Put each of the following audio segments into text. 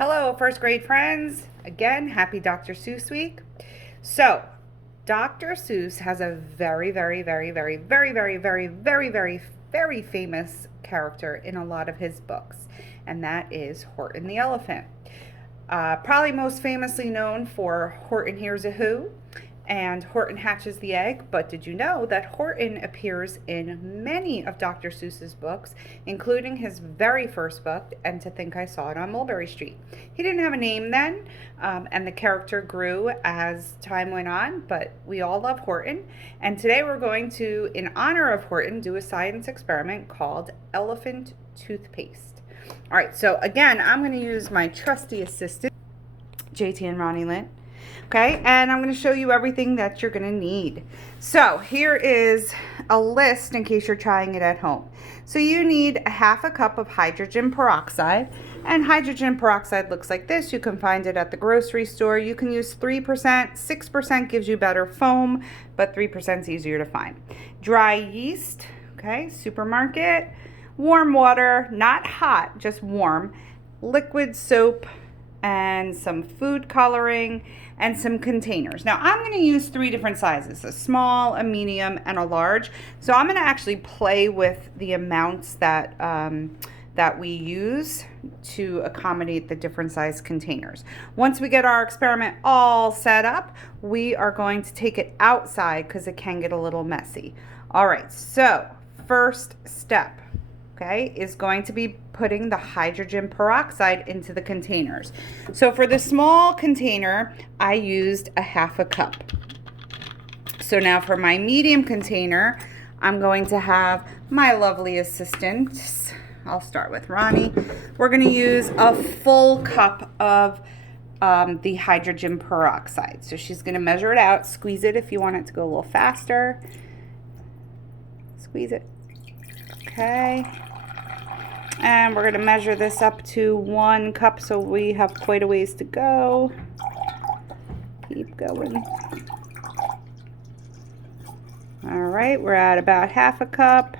Hello, first grade friends. Again, happy Dr. Seuss week. So, Dr. Seuss has a very famous character in a lot of his books, and that is Horton the Elephant. Probably most famously known for Horton Hears a Who and Horton Hatches the Egg, but did you know that Horton appears in many of Dr. Seuss's books, including his very first book, And to Think I Saw It on Mulberry Street. He didn't have a name then, and the character grew as time went on, but we all love Horton, and today we're going to, in honor of Horton, do a science experiment called elephant toothpaste. All right, so again, I'm going to use my trusty assistant, JT and Ronnie Lynn. Okay, and I'm going to show you everything that you're going to need. So here is a list in case you're trying it at home. So you need a half a cup of hydrogen peroxide, and hydrogen peroxide looks like this. You can find it at the grocery store. You can use 3%, 6% gives you better foam, but 3% is easier to find. Dry yeast, okay, supermarket, warm water, not hot, just warm, liquid soap, and some food coloring, and some containers. Now I'm going to use 3 different sizes, a small, a medium, and a large. So I'm going to actually play with the amounts that we use to accommodate the different size containers. Once we get our experiment all set up, we are going to take it outside because it can get a little messy. All right, so first step, okay, is going to be putting the hydrogen peroxide into the containers. So for the small container, I used a half a cup. So now for my medium container, I'm going to have my lovely assistants. I'll start with Ronnie. We're going to use a full cup of the hydrogen peroxide. So she's going to measure it out, squeeze it if you want it to go a little faster. Squeeze it. Okay. And we're going to measure this up to 1 cup, so we have quite a ways to go. Keep going. All right, we're at about half a cup.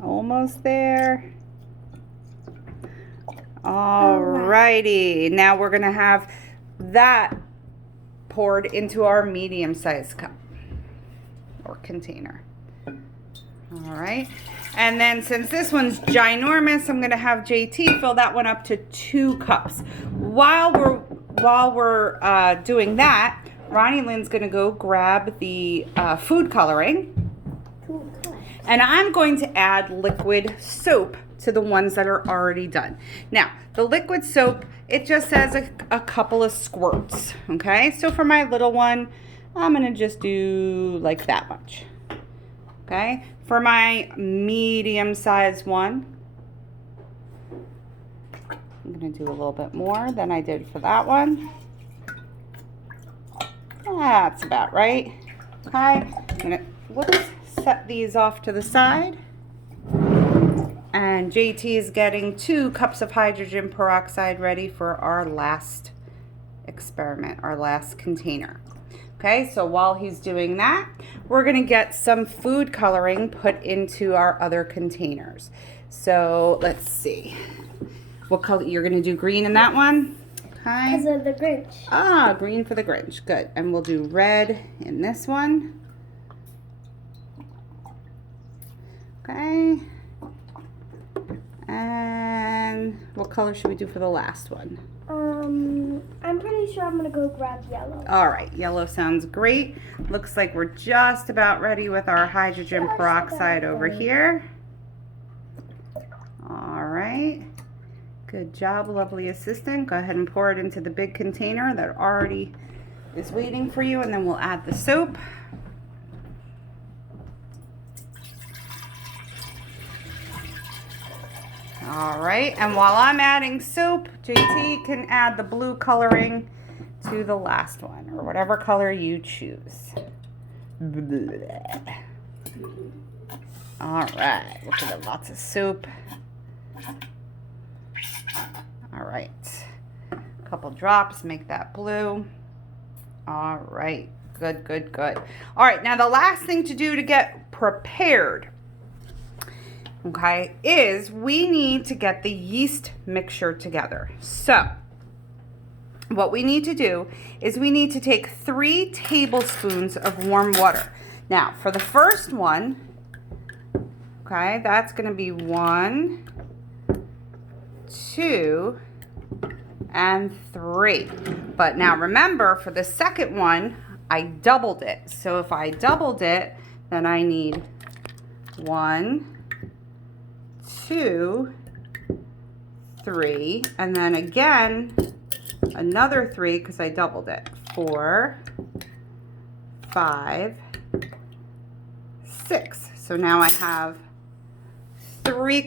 Almost there. All righty. Now we're going to have that poured into our medium-sized cup or container. All right, and then since this one's ginormous, I'm going to have JT fill that one up to 2 cups. While we're doing that, Ronnie Lynn's going to go grab the food coloring, and I'm going to add liquid soap to the ones that are already done. Now, the liquid soap, it just says a couple of squirts, okay? So for my little one, I'm going to just do like that much, okay? For my medium-sized one, I'm going to do a little bit more than I did for that one. That's about right. Okay, I'm going to set these off to the side. And JT is getting 2 cups of hydrogen peroxide ready for our last experiment, our last container. Okay, so while he's doing that, we're going to get some food coloring put into our other containers. So let's see. What color? You're going to do green in that one? Okay. Because of the Grinch. Ah, green for the Grinch. Good. And we'll do red in this one. Okay. And what color should we do for the last one? I'm pretty sure I'm going to go grab yellow. All right, yellow sounds great. Looks like we're just about ready with our hydrogen peroxide over here. All right, good job, lovely assistant. Go ahead and pour it into the big container that already is waiting for you, and then we'll add the soap. All right, and while I'm adding soap, JT can add the blue coloring to the last one, or whatever color you choose. All right, look at it, lots of soap. All right, a couple drops, make that blue. All right, good, good, good. All right, now the last thing to do to get prepared okay, is we need to get the yeast mixture together. So what we need to do is we need to take 3 tablespoons of warm water. Now, for the first one, okay, that's going to be 1, 2, and 3. But now remember, for the second one, I doubled it. So if I doubled it, then I need 1, 2, 3, and then again, another 3 because I doubled it. 4, 5, 6. So now I have 3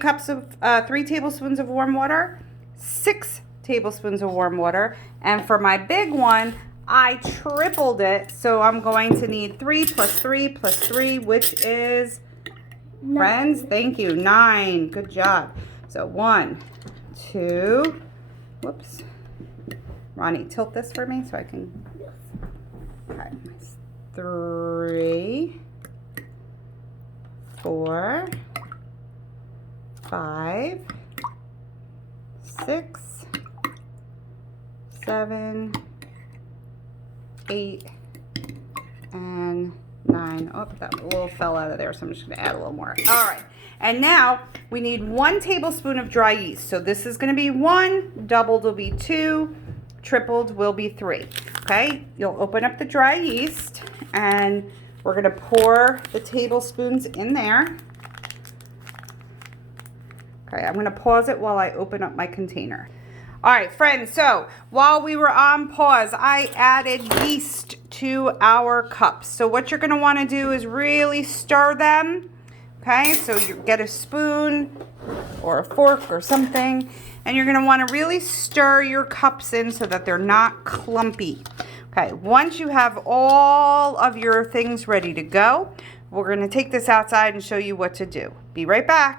tablespoons of warm water, 6 tablespoons of warm water, and for my big one, I tripled it. So I'm going to need 3 plus 3 plus 3, which is 9. Friends, thank you. 9. Good job. So 1, 2. Whoops. Ronnie, tilt this for me so I can. Okay. 3, 4, 5, 6, 7, 8, and 9. Oh, that little fell out of there, so I'm just going to add a little more. All right. And now we need 1 tablespoon of dry yeast. So this is going to be 1, doubled will be 2, tripled will be 3. Okay? You'll open up the dry yeast, and we're going to pour the tablespoons in there. Okay, I'm going to pause it while I open up my container. All right, friends, so while we were on pause, I added yeast to our cups. So what you're going to want to do is really stir them. Okay, so you get a spoon or a fork or something, and you're going to want to really stir your cups in so that they're not clumpy. Okay, once you have all of your things ready to go, we're going to take this outside and show you what to do. Be right back.